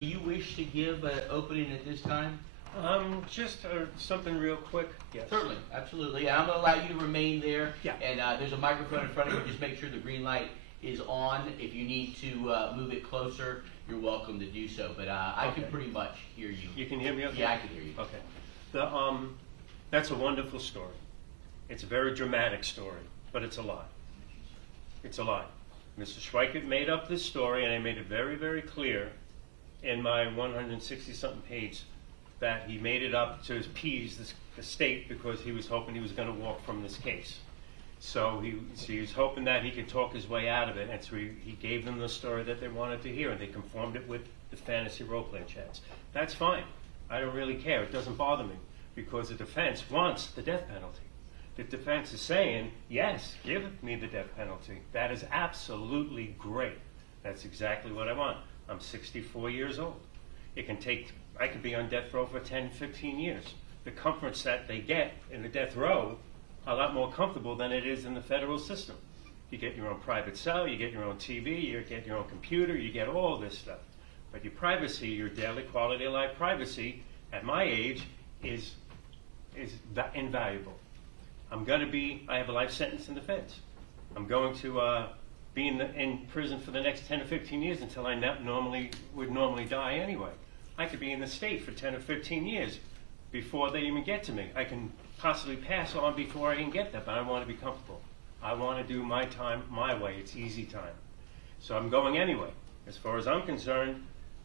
Do you wish to give an opening at this time? Just something real quick. Yes. Certainly, absolutely. And I'm going to allow you to remain there. Yeah. And there's a microphone in front of you. Just make sure the green light is on. If you need to move it closer, you're welcome to do so. But I can pretty much hear you. You can hear me okay? Yeah, I can hear you. Okay. That's a wonderful story. It's a very dramatic story, but it's a lie. It's a lie. Mr. Schweikert made up this story, and I made it very, very clear in my 160-something page that he made it up to appease the state because he was hoping he was going to walk from this case. So he was hoping that he could talk his way out of it, and so he gave them the story that they wanted to hear, and they conformed it with the fantasy role-play chats. That's fine. I don't really care. It doesn't bother me because the defense wants the death penalty. The defense is saying, yes, give me the death penalty. That is absolutely great. That's exactly what I want. I'm 64 years old. I could be on death row for 10, 15 years. The comforts that they get in the death row are a lot more comfortable than it is in the federal system. You get your own private cell, you get your own TV, you get your own computer, you get all this stuff. But your privacy, your daily quality of life privacy, at my age, is invaluable. I have a life sentence in the feds. I'm going to be in prison for the next 10 or 15 years until I would normally die anyway. I could be in the state for 10 or 15 years before they even get to me. I can possibly pass on before I can get there, but I want to be comfortable. I want to do my time my way. It's easy time. So I'm going anyway. As far as I'm concerned,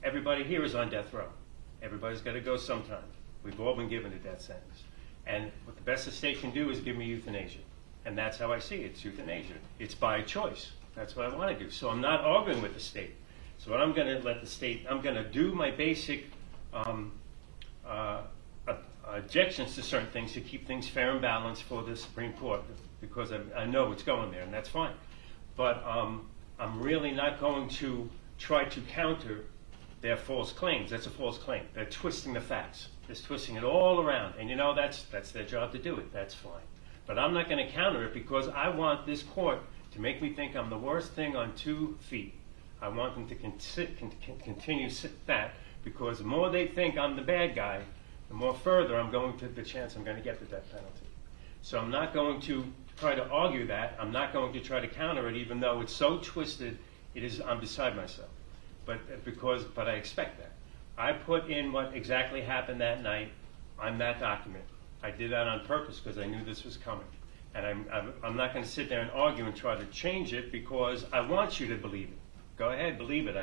everybody here is on death row. Everybody's got to go sometime. We've all been given a death sentence. And what the best the state can do is give me euthanasia. And that's how I see it. It's euthanasia. It's by choice. That's what I want to do. So I'm not arguing with the state. So what I'm going to let the state, I'm going to do my basic objections to certain things to keep things fair and balanced for the Supreme Court because I know it's going there, and that's fine. But I'm really not going to try to counter their false claims. That's a false claim. They're twisting the facts. They're twisting it all around. And you know, that's their job to do it. That's fine. But I'm not going to counter it because I want this court to make me think I'm the worst thing on 2 feet. I want them to continue to sit that because the more they think I'm the bad guy, the more further I'm going to the chance I'm going to get the death penalty. So I'm not going to try to argue that. I'm not going to try to counter it, even though it's so twisted. I'm beside myself. But I expect that. I put in what exactly happened that night on that document. I did that on purpose because I knew this was coming. And I'm not going to sit there and argue and try to change it because I want you to believe it. Go ahead, believe it.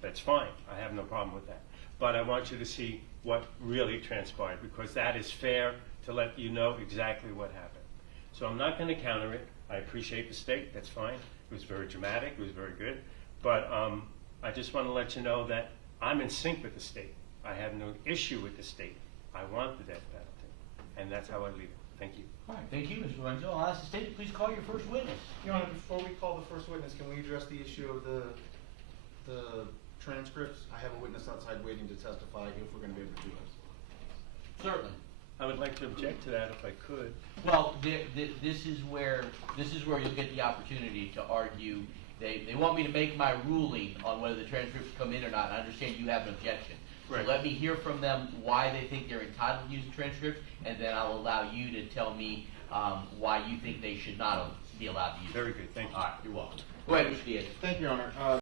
That's fine. I have no problem with that. But I want you to see what really transpired because that is fair to let you know exactly what happened. So I'm not going to counter it. I appreciate the state. That's fine. It was very dramatic. It was very good. But I just want to let you know that I'm in sync with the state. I have no issue with the state. I want the death penalty. And that's how I leave it. Thank you. All right. Thank you, Mr. Lorenzo. I'll ask the state to please call your first witness. Your Honor, before we call the first witness, can we address the issue of the transcripts? I have a witness outside waiting to testify if we're going to be able to do this. Certainly. I would like to object to that if I could. Well, this is where you'll get the opportunity to argue. They want me to make my ruling on whether the transcripts come in or not. I understand you have an objection. Right. So let me hear from them why they think they're entitled to use the transcripts, and then I'll allow you to tell me why you think they should not be allowed to use it. Very good. Thank you. All right. You're welcome. Go ahead, Mr. Diaz. Thank you, Your Honor.